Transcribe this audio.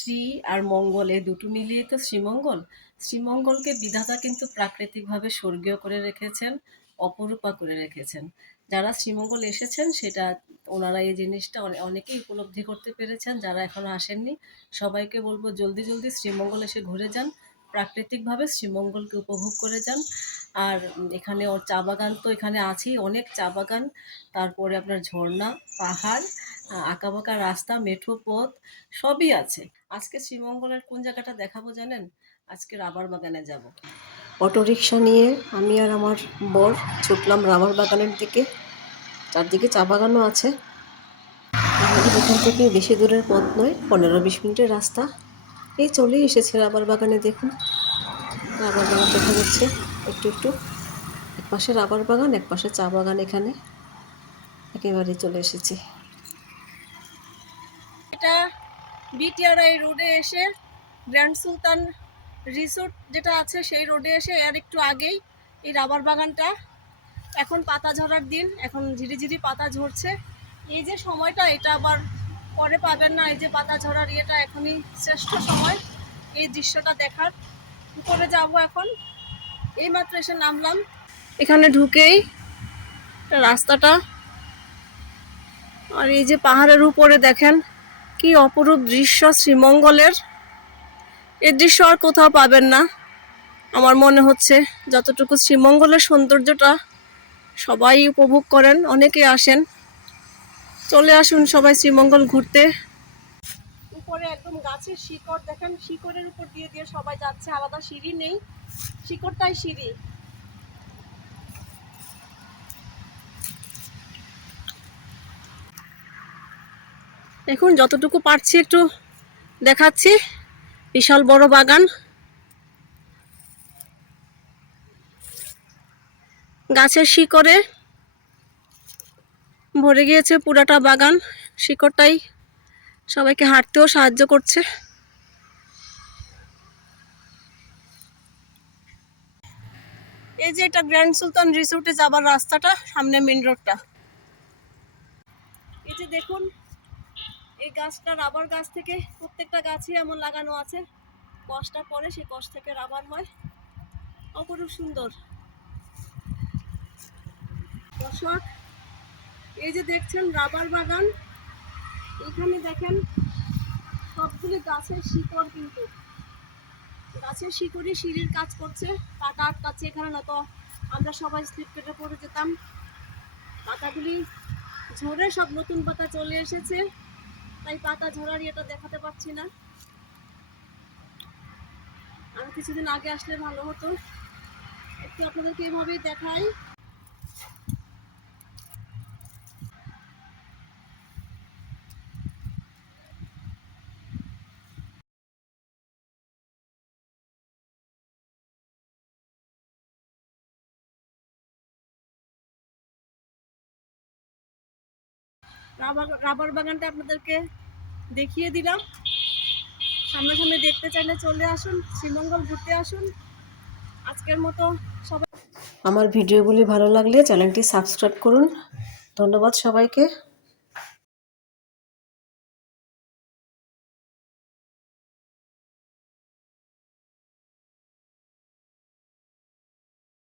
শ্রী আর মঙ্গল এই দুটো মিলিয়ে তো শ্রীমঙ্গল। শ্রীমঙ্গলকে বিধাতা কিন্তু প্রাকৃতিকভাবে স্বর্গীয় করে রেখেছেন, অপরূপা করে রেখেছেন। যারা শ্রীমঙ্গল এসেছেন সেটা ওনারা এই জিনিসটা অনেকেই উপলব্ধি করতে পেরেছেন। যারা এখনো আসেননি সবাইকে বলবো জলদি জলদি শ্রীমঙ্গল এসে ঘুরে যান, প্রাকৃতিকভাবে শ্রীমঙ্গলকে উপভোগ করে যান। আর এখানে ওর চা বাগান তো এখানে আছেই, অনেক চা বাগান, তারপরে আপনার ঝর্ণা, পাহাড়, আঁকাবাঁকা রাস্তা, মেঠো পথ সবই আছে। আজকে শ্রীমঙ্গলের কোন জায়গাটা দেখাবো জানেন? আজকে রাবার বাগানে যাব। অটোরিকশা নিয়ে আমি আর আমার বর ছুটলাম রাবার বাগানের দিকে। চারদিকে চা বাগানও আছে। আমাদের এখান থেকে বেশি দূরের পথ নয়, 15-20 মিনিটের রাস্তা। এই চলেই এসেছে রাবার বাগানে। দেখুন রাবার বাগান দেখা যাচ্ছে একটু একটু। এক পাশে রাবার বাগান, এক পাশে চা বাগান। এখানে একেবারে চলে এসেছি। এটা বিটিআরআই রোডে এসে গ্র্যান্ড সুলতান রিসোর্ট যেটা আছে সেই রোডে এসে এর একটু আগেই এই রাবার বাগানটা। এখন পাতা ঝরার দিন, এখন ঝিরিঝিরি পাতা ঝরছে। এই যে সময়টা এটা আবার পরে পাবেন না। এই যে পাতা ঝরার ইয়েটা এখনই শ্রেষ্ঠ সময় এই দৃশ্যটা দেখার। উপরে যাব এখন, এইমাত্র এসে নামলাম। এখানে ঢুকেই রাস্তাটা, আর এই যে পাহাড়ের উপরে দেখেন কি অপরূপ দৃশ্য শ্রীমঙ্গলের। এই দৃশ্য আর কোথাও পাবেন না আমার মনে হচ্ছে। যতটুকু শ্রীমঙ্গলের সৌন্দর্যটা সবাই উপভোগ করেন, অনেকে আসেন। চলে আসুন সবাই শ্রীমঙ্গল ঘুরতে। উপরে একদম গাছের শিকড় দেখেন, শিকড়ের উপর দিয়ে দিয়ে সবাই যাচ্ছে। আলাদা সিঁড়ি নেই, শিকড়টাই সিঁড়ি। দেখুন যতটুকু পারছি একটু দেখাচ্ছি। বিশাল বড় বাগান, গাছের শিকড়ে ভরে গিয়েছে পুরাটা বাগান। শিকড়টাই সবাইকে হাঁটতেও সাহায্য করছে। এই যে এটা গ্র্যান্ড সুলতান রিসোর্টে যাবার রাস্তাটা, সামনে মেন রোডটা। এই যে দেখুন এই গাছটা রাবার গাছ থেকে, প্রত্যেকটা গাছই এমন লাগানো আছে। কষটা পরে সেই কষ থেকে রাবার হয়, অপরূপ সুন্দর। দর্শক এই যে দেখছেন রাবার বাগান, এখানে দেখেন সবগুলি গাছের শিকড়, কিন্তু গাছের শিকড়ই সিঁড়ির কাজ করছে। পাতা আটকাচ্ছে এখানে, নয়তো আমরা সবাই স্লিপ কেটে পড়ে যেতাম। পাতাগুলি ঝরে সব নতুন পাতা চলে এসেছে, তাই পাতা ঝরার ইয়েটা দেখাতে পাচ্ছি না। আমি কিছুদিন আগে আসলে ভালো হতো। একটু আপনাদেরকে এভাবেই দেখাই। রাবার বাগানটা আপনাদেরকে দেখিয়ে দিলাম। সামনাসামনি দেখতে চাইলে চলে আসুন, শ্রীমঙ্গল ঘুরতে আসুন। আজকের মতো সবাই, আমার ভিডিওগুলি ভালো লাগলে চ্যানেলটি সাবস্ক্রাইব করুন। ধন্যবাদ সবাইকে।